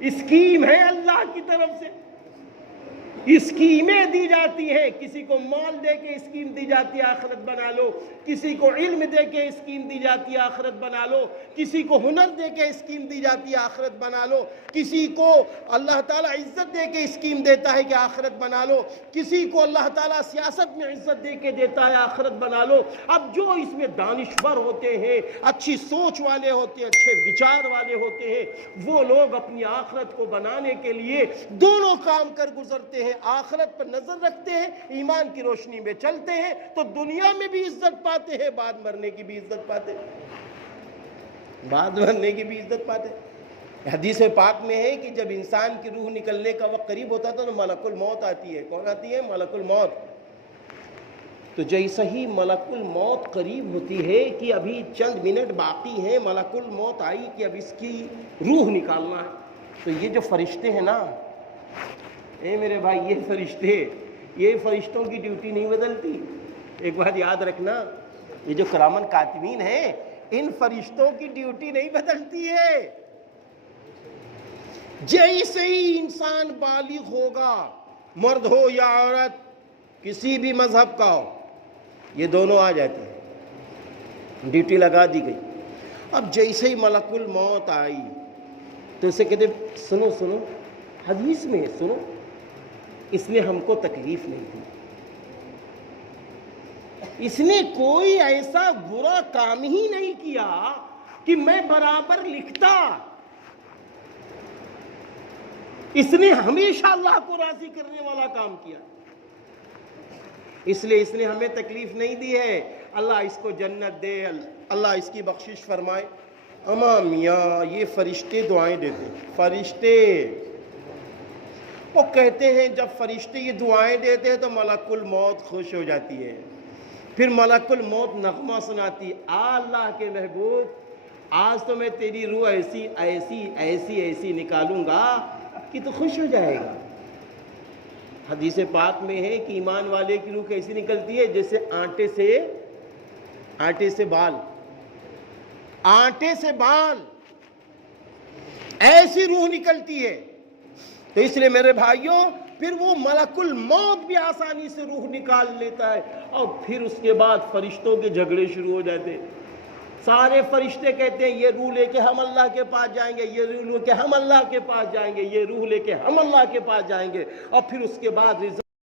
Scheme ہے اللہ کی طرف سے، اسکیمیں دی جاتی ہیں، کسی کو مال دے کے اسکیم دی جاتی ہے آخرت بنا لو، کسی کو علم دے کے اسکیم دی جاتی ہے آخرت بنا لو، کسی کو ہنر دے کے اسکیم دی جاتی ہے آخرت بنا لو، کسی کو اللہ تعالیٰ عزت دے کے اسکیم دیتا ہے کہ آخرت بنا لو، کسی کو اللہ تعالیٰ سیاست میں عزت دے کے دیتا ہے آخرت بنا لو۔ اب جو اس میں دانشور ہوتے ہیں، اچھی سوچ والے ہوتے ہیں، اچھے وچار والے ہوتے ہیں، وہ لوگ اپنی آخرت کو بنانے کے لیے دونوں کام کر گزرتے ہیں، آخرت پر نظر رکھتے ہیں، ایمان کی روشنی میں چلتے ہیں تو دنیا میں بھی عزت پاتے ہیں، بعد مرنے کی بھی عزت پاتے ہیں، بعد مرنے کی بھی عزت پاتے ہیں۔ حدیث پاک میں ہے کہ جب انسان کی روح نکلنے کا وقت قریب ہوتا تھا تو ملک الموت آتی ہے۔ کون آتی ہے؟ ملک الموت۔ تو جیسا ہی ملک الموت قریب ہوتی ہے کہ ابھی چند منٹ باقی ہیں، ملک الموت آئی کہ اب اس کی روح نکالنا ہے، تو یہ جو فرشتے ہیں نا، اے میرے بھائی، یہ فرشتے، یہ فرشتوں کی ڈیوٹی نہیں بدلتی۔ ایک بات یاد رکھنا، یہ جو کرامن کاتبین ہیں، ان فرشتوں کی ڈیوٹی نہیں بدلتی ہے۔ جیسے ہی انسان بالغ ہوگا، مرد ہو یا عورت، کسی بھی مذہب کا ہو، یہ دونوں آ جاتے ہیں، ڈیوٹی لگا دی گئی۔ اب جیسے ہی ملک الموت آئی تو اسے کہتے سنو سنو، حدیث میں سنو، اس نے ہم کو تکلیف نہیں دی، اس نے کوئی ایسا برا کام ہی نہیں کیا کہ میں برابر لکھتا، اس نے ہمیشہ اللہ کو راضی کرنے والا کام کیا، اس لیے اس نے ہمیں تکلیف نہیں دی ہے، اللہ اس کو جنت دے، اللہ اس کی بخشش فرمائے۔ اما میاں، یہ فرشتے دعائیں دیتے ہیں، فرشتے، وہ کہتے ہیں جب فرشتے یہ دعائیں دیتے ہیں تو ملک الموت خوش ہو جاتی ہے، پھر ملک الموت نغمہ سناتی، اللہ کے محبوب، آج تو میں تیری روح ایسی ایسی ایسی ایسی نکالوں گا کہ تو خوش ہو جائے گا۔ حدیث پاک میں ہے کہ ایمان والے کی روح کیسی نکلتی ہے؟ جیسے آٹے سے بال، آٹے سے بال، ایسی روح نکلتی ہے۔ تو اس لیے میرے بھائیوں، پھر وہ ملک الموت بھی آسانی سے روح نکال لیتا ہے، اور پھر اس کے بعد فرشتوں کے جھگڑے شروع ہو جاتے ہیں۔ سارے فرشتے کہتے ہیں یہ روح لے کے ہم اللہ کے پاس جائیں گے، یہ روح لے کے ہم اللہ کے پاس جائیں گے، یہ روح لے کے ہم اللہ کے پاس جائیں گے، اور پھر اس کے بعد